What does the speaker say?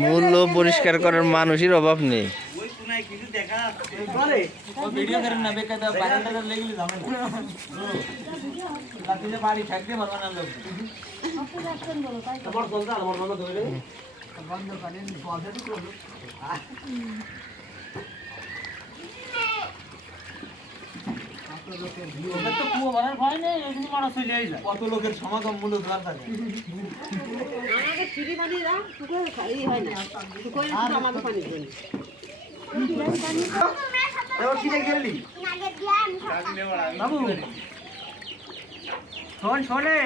মূল্য পরিষ্কার করার মানুষের অভাব নেই। কত লোকের সমাগম মূল্য দোকান থাকে বাবু শোন শোনে